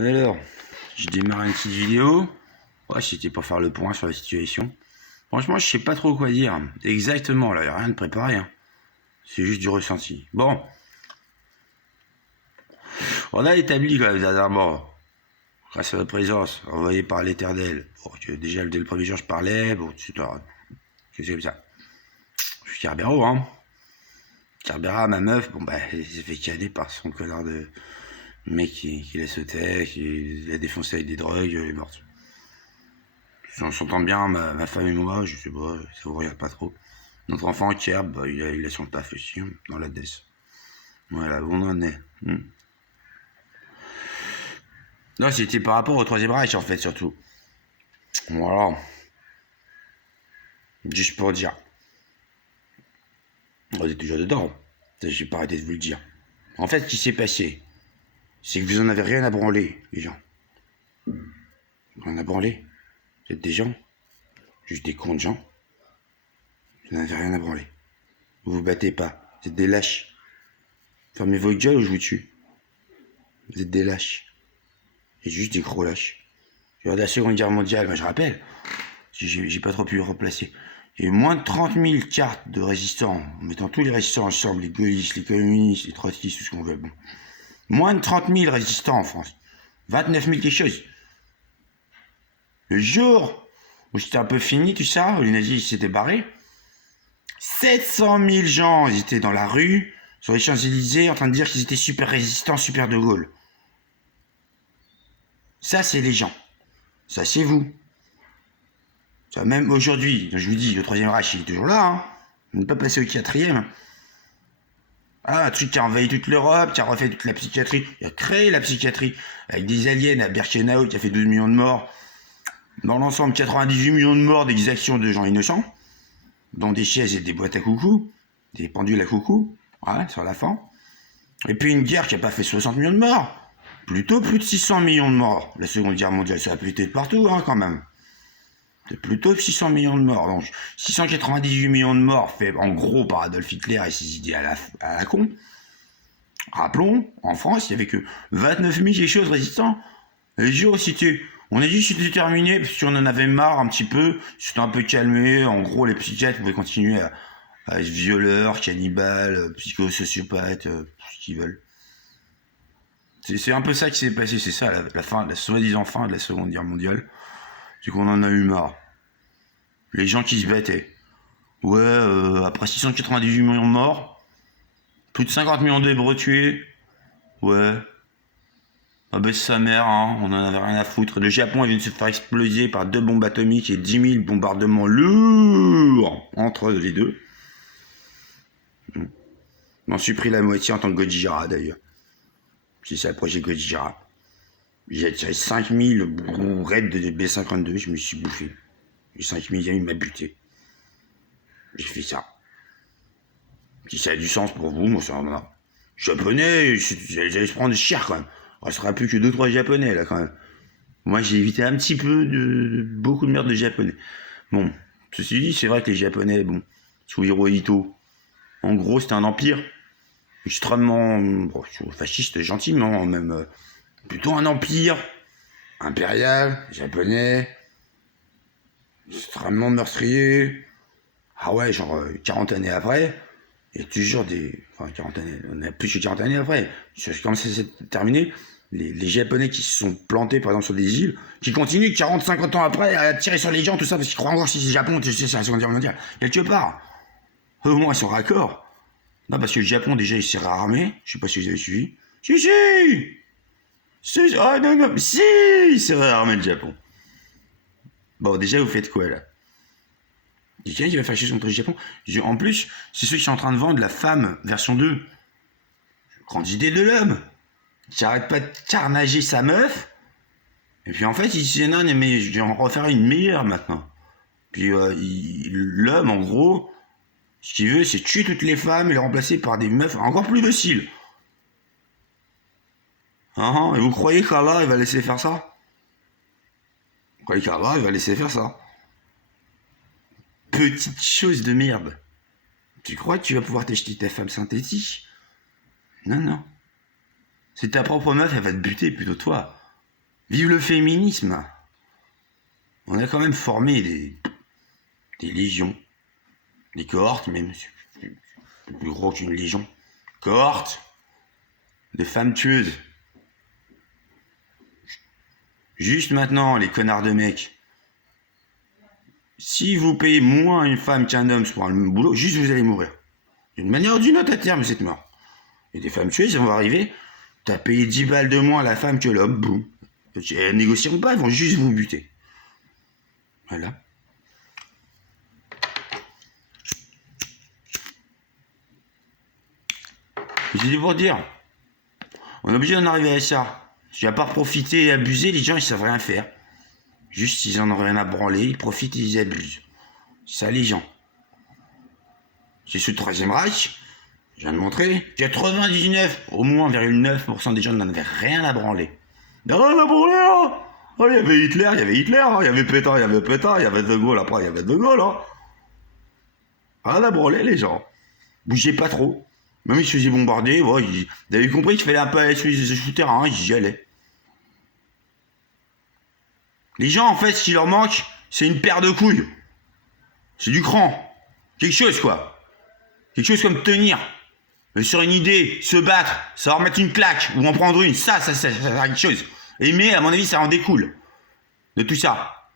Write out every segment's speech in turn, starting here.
Alors, je démarre une petite vidéo. Ouais, c'était pour faire le point sur la situation. Franchement, je sais pas trop quoi dire. Exactement, là, y a rien de préparé. Hein. C'est juste du ressenti. Bon. On a établi quand même dernièrement, grâce à la présence envoyée par l'Éternel. Bon, déjà, dès le premier jour, je parlais. Bon, c'est comme ça. Je suis Cerbero, hein. Cerbera, ma meuf, bon, bah, elle s'est fait canner par son connard de mec qui la sautait, qui l'a défoncé avec des drogues, elle est morte. On s'entend bien, ma femme et moi, je sais pas, ça vous regarde pas trop. Notre enfant, Kerb, bah, il a son taf aussi, hein, dans la DES. Voilà, où on en est. Non, c'était par rapport au Troisième Reich, en fait, surtout. Voilà. Juste pour dire. On est toujours dedans. J'ai pas arrêté de vous le dire. En fait, ce qui s'est passé, c'est que vous en avez rien à branler, les gens. Rien à branler. Vous êtes des gens. Juste des cons de gens. Vous n'en avez rien à branler. Vous vous battez pas. Vous êtes des lâches. Fermez vos gueules ou je vous tue. Vous êtes des lâches. Et juste des gros lâches. Lors de la Seconde Guerre mondiale, moi je rappelle, j'ai pas trop pu le replacer. Il y a eu moins de 30 000 cartes de résistants, en mettant tous les résistants ensemble, les gaullistes, les communistes, les trotskistes, tout ce qu'on veut. Bon. Moins de 30 000 résistants en France. 29 000 quelque chose. Le jour où c'était un peu fini, tout ça, où les nazis s'étaient barrés, 700 000 gens, ils étaient dans la rue, sur les Champs-Élysées, en train de dire qu'ils étaient super résistants, super de Gaulle. Ça, c'est les gens. Ça, c'est vous. Ça, même aujourd'hui, je vous dis, le Troisième Reich, il est toujours là. Hein. On n'est pas passé au quatrième. Ah, un truc qui a envahi toute l'Europe, qui a refait toute la psychiatrie. Il a créé la psychiatrie. Avec des aliens à Birkenau qui a fait 12 millions de morts. Dans l'ensemble, 98 millions de morts d'exactions de gens innocents. Dont des chaises et des boîtes à coucou. Des pendules à coucou. Voilà, sur la fin. Et puis une guerre qui n'a pas fait 60 millions de morts. Plutôt plus de 600 millions de morts. La Seconde Guerre mondiale, ça a pété de partout, hein, quand même. C'est plutôt 600 millions de morts. Donc 698 millions de morts faits en gros par Adolf Hitler et ses idées à la con. Rappelons, en France, il n'y avait que 29 000 quelque chose résistants. Et le jour où on a dit que c'était terminé, parce qu'on en avait marre un petit peu, c'était un peu calmé. En gros, les psychiatres pouvaient continuer à être violeurs, cannibales, psychosociopathes, tout ce qu'ils veulent. C'est un peu ça qui s'est passé, c'est ça, la soi-disant fin de la Seconde Guerre mondiale. C'est qu'on en a eu marre. Les gens qui se battaient. Ouais, après 698 millions de morts, plus de 50 millions d'Hébreux tués. Ouais. Ah ben sa mère, hein, on en avait rien à foutre. Le Japon vient de se faire exploser par 2 bombes atomiques et 10 000 bombardements lourds entre les deux. Je m'en suis pris la moitié en tant que Gojira d'ailleurs. Si c'est le projet Gojira. J'ai tiré 5000 raids de B-52, je me suis bouffé. Les 5000, il m'a buté. J'ai fait ça. Si ça a du sens pour vous, moi ça en a. Japonais, j'allais se prendre cher quand même. Il restera plus que 2-3 japonais là quand même. Moi j'ai évité un petit peu de beaucoup de merde de japonais. Bon, ceci dit, c'est vrai que les japonais, bon, sous Hirohito, en gros c'était un empire extrêmement bon, fasciste gentiment, même plutôt un empire impérial, japonais, extrêmement meurtrier. Ah ouais, genre 40 années après, il y a toujours des... Enfin, 40 années, on a plus que 40 années après. Comme ça s'est terminé, les Japonais qui se sont plantés, par exemple, sur des îles, qui continuent 40-50 ans après à tirer sur les gens, tout ça, parce qu'ils croient encore que c'est le Japon, tu sais, c'est la Seconde Guerre mondiale. Quelque part. Au moins, ils sont raccords. Non, parce que le Japon, déjà, il s'est réarmé. Je sais pas si vous avez suivi. Si, ah non, non, si, il s'est réarmé, le Japon. Bon, déjà, vous faites quoi, là? Quelqu'un qui va fâcher contre le Japon. En plus, c'est ceux qui sont en train de vendre la femme version 2. Grande idée de l'homme. Qui arrête pas de carnager sa meuf. Et puis en fait, il se dit non, mais je vais en refaire une meilleure maintenant. Puis l'homme, en gros, ce qu'il veut, c'est tuer toutes les femmes et les remplacer par des meufs encore plus dociles. Et vous croyez qu'Allah, il va laisser faire ça? Vous croyez qu'Allah, il va laisser faire ça? Petite chose de merde. Tu crois que tu vas pouvoir t'acheter ta femme synthétique? Non, non. C'est ta propre meuf, elle va te buter plutôt toi. Vive le féminisme. On a quand même formé des légions, des cohortes même, plus gros qu'une légion. Cohortes de femmes tueuses. Juste maintenant, les connards de mecs. Si vous payez moins une femme qu'un homme pour le même boulot, juste vous allez mourir. D'une manière ou d'une autre, à terme, vous êtes mort. Et des femmes tueuses, elles vont arriver, t'as payé 10 balles de moins à la femme que l'homme, boum. Elles négocieront pas, elles vont juste vous buter. Voilà. C'est pour dire, on est obligé d'en arriver à ça. Si à part profiter et abuser, les gens ils savent rien faire. Juste ils en ont rien à branler, ils profitent et ils abusent. C'est ça les gens. C'est sous le Troisième Reich, je viens de montrer, 99, au moins 9% des gens n'en avaient rien à branler. Rien à branler hein. Oh, il y avait Hitler, hein. Il y avait Pétain, il y avait De Gaulle, après il y avait De Gaulle. Hein. Rien à branler les gens. Bougez pas trop. Même ils se faisaient bombarder, ouais, ils avaient compris qu'il fallait un peu aller sur les souterrains, j'y allais. Les gens, en fait, ce qui leur manque, c'est une paire de couilles. C'est du cran. Quelque chose, quoi. Quelque chose comme tenir. Sur une idée, se battre, savoir mettre une claque, ou en prendre une, ça quelque chose. Mais, à mon avis, ça en découle. De tout ça.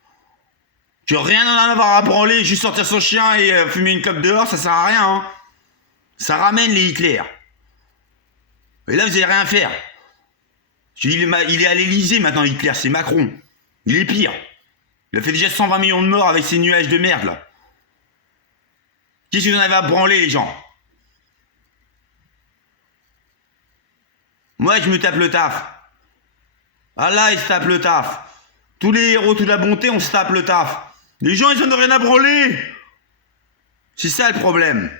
Que rien n'en avoir à branler, juste sortir son chien et fumer une clope dehors, ça sert à rien, hein. Ça ramène les Hitler. Et là, vous allez rien faire. Il est à l'Elysée maintenant, Hitler, c'est Macron. Il est pire. Il a fait déjà 120 millions de morts avec ces nuages de merde, là. Qu'est-ce que vous en avez à branler, les gens? Moi, je me tape le taf. Allah, il se tape le taf. Tous les héros, toute la bonté, on se tape le taf. Les gens, ils en ont rien à branler. C'est ça le problème.